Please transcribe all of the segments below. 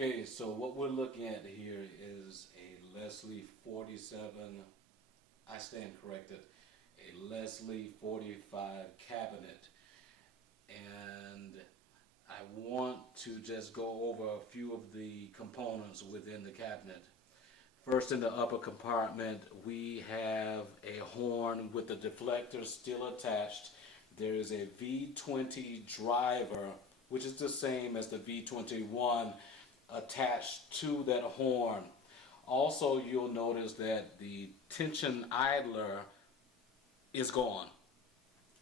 Okay, so what we're looking at here is a Leslie 47, I stand corrected, a Leslie 45 cabinet. And I want to just go over a few of the components within the cabinet. First, in the upper compartment, we have a horn with the deflector still attached. There is a V20 driver, which is the same as the V21, attached to that horn. Also, you'll notice that the tension idler is gone.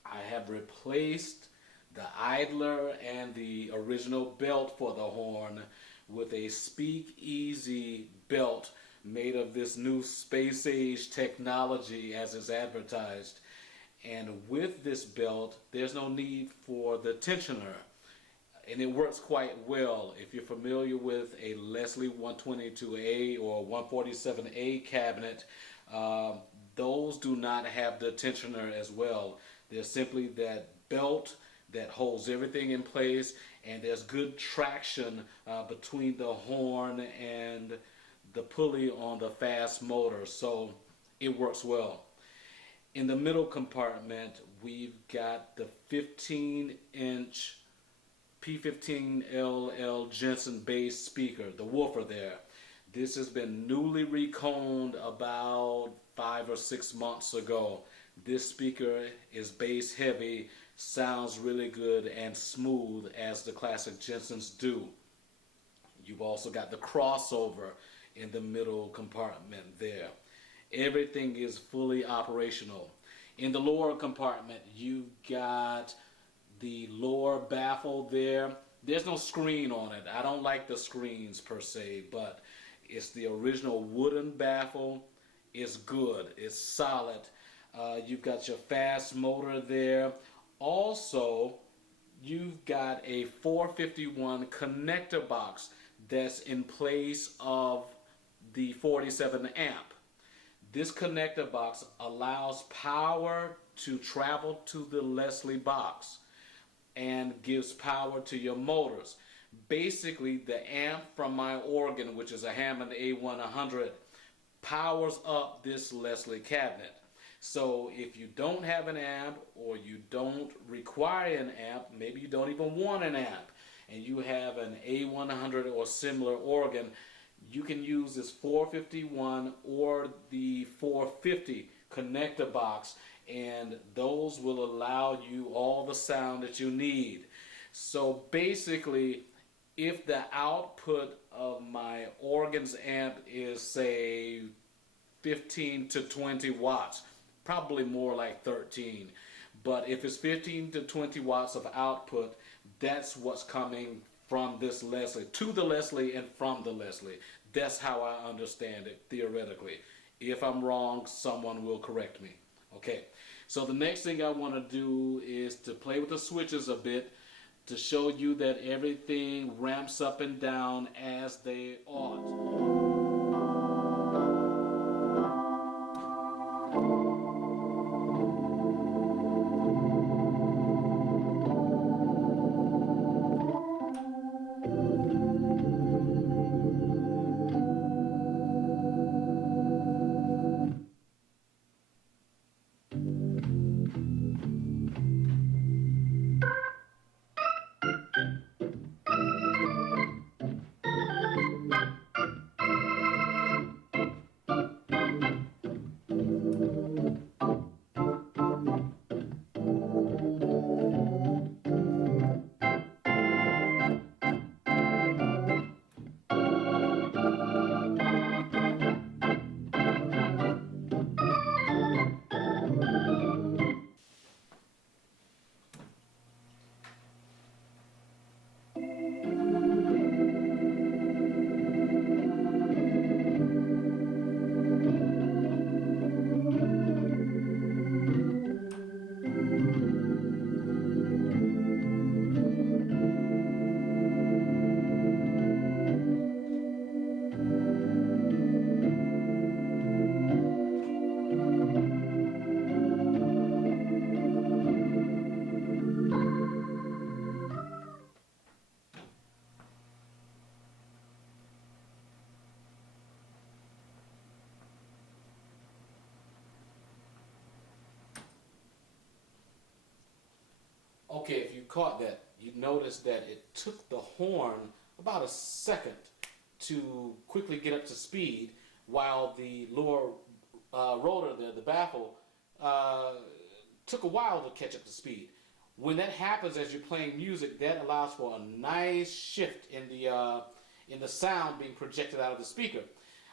I have replaced the idler and the original belt for the horn with a speakeasy belt made of this new space age technology as is advertised. And with this belt, there's no need for the tensioner. And it works quite well. If you're familiar with a Leslie 122A or 147A cabinet, those do not have the tensioner as well. There's simply that belt that holds everything in place, and there's good traction between the horn and the pulley on the fast motor, so it works well. In the middle compartment, we've got the 15-inch P15LL Jensen bass speaker, the woofer there. This has been newly reconed about 5 or 6 months ago. This speaker is bass heavy, sounds really good and smooth as the classic Jensens do. You've also got the crossover in the middle compartment there. Everything is fully operational. In the lower compartment, you've got the lower baffle there. There's no screen on it. I don't like the screens per se, but it's the original wooden baffle. It's good. It's solid. You've got your fast motor there. Also, you've got a 451 connector box that's in place of the 47 amp. This connector box allows power to travel to the Leslie box and gives power to your motors. Basically, the amp from my organ, which is a Hammond A100, powers up this Leslie cabinet. So if you don't have an amp, or you don't require an amp, maybe you don't even want an amp, and you have an A100 or similar organ, you can use this 451 or the 450 connector box, and those will allow you all the sound that you need. So basically, if the output of my organ's amp is, say, 15 to 20 watts, probably more like 13, but if it's 15 to 20 watts of output, that's what's coming from this Leslie, to the Leslie and from the Leslie. That's how I understand it theoretically. If I'm wrong, someone will correct me. Okay, so the next thing I want to do is to play with the switches a bit to show you that everything ramps up and down as they ought. caught that, you noticed that it took the horn about a second to quickly get up to speed, while the lower rotor, the baffle, took a while to catch up to speed. When that happens as you're playing music, that allows for a nice shift in the sound being projected out of the speaker.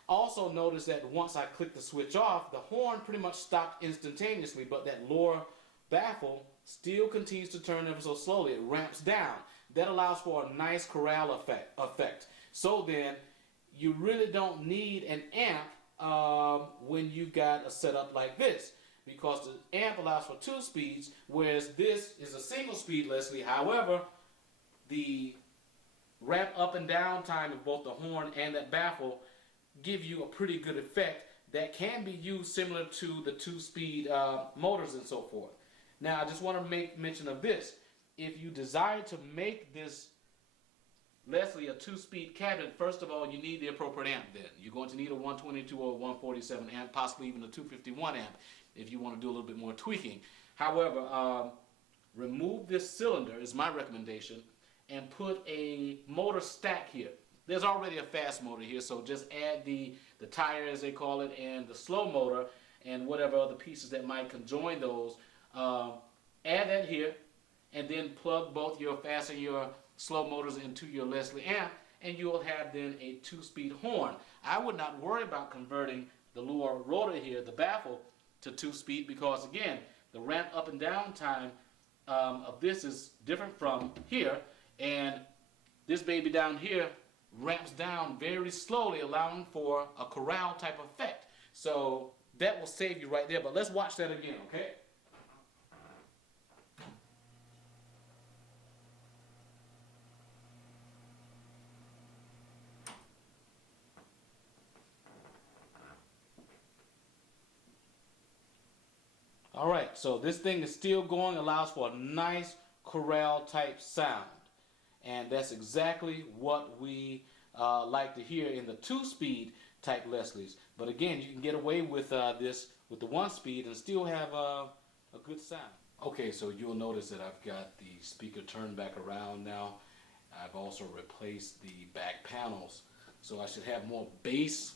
Also notice that once I click the switch off, the horn pretty much stopped instantaneously, but that lower baffle still continues to turn ever so slowly. It ramps down. That allows for a nice chorale effect. So then, you really don't need an amp when you've got a setup like this, because the amp allows for 2 speeds, whereas this is a single speed Leslie. However, the ramp up and down time of both the horn and that baffle give you a pretty good effect that can be used similar to the 2-speed motors and so forth. Now, I just want to make mention of this. If you desire to make this Leslie a 2-speed cabinet, first of all, you need the appropriate amp then. You're going to need a 122 or 147 amp, possibly even a 251 amp if you want to do a little bit more tweaking. However, remove this cylinder is my recommendation and put a motor stack here. There's already a fast motor here, so just add the tire, as they call it, and the slow motor and whatever other pieces that might conjoin those. Add that here, and then plug both your fast and your slow motors into your Leslie amp, and you'll have then a 2-speed horn. I would not worry about converting the lower rotor here, the baffle, to 2-speed, because again, the ramp up and down time of this is different from here, and this baby down here ramps down very slowly, allowing for a chorale type effect. So that will save you right there, but let's watch that again, okay? Alright, so this thing is still going, allows for a nice chorale type sound. And that's exactly what we like to hear in the 2-speed type Leslies. But again, you can get away with this with the 1-speed and still have a good sound. Okay, so you'll notice that I've got the speaker turned back around now. I've also replaced the back panels. So I should have more bass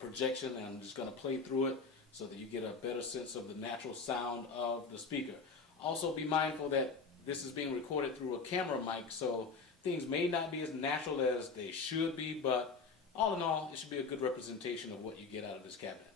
projection, and I'm just going to play through it so that you get a better sense of the natural sound of the speaker. Also be mindful that this is being recorded through a camera mic, so things may not be as natural as they should be, but all in all, it should be a good representation of what you get out of this cabinet.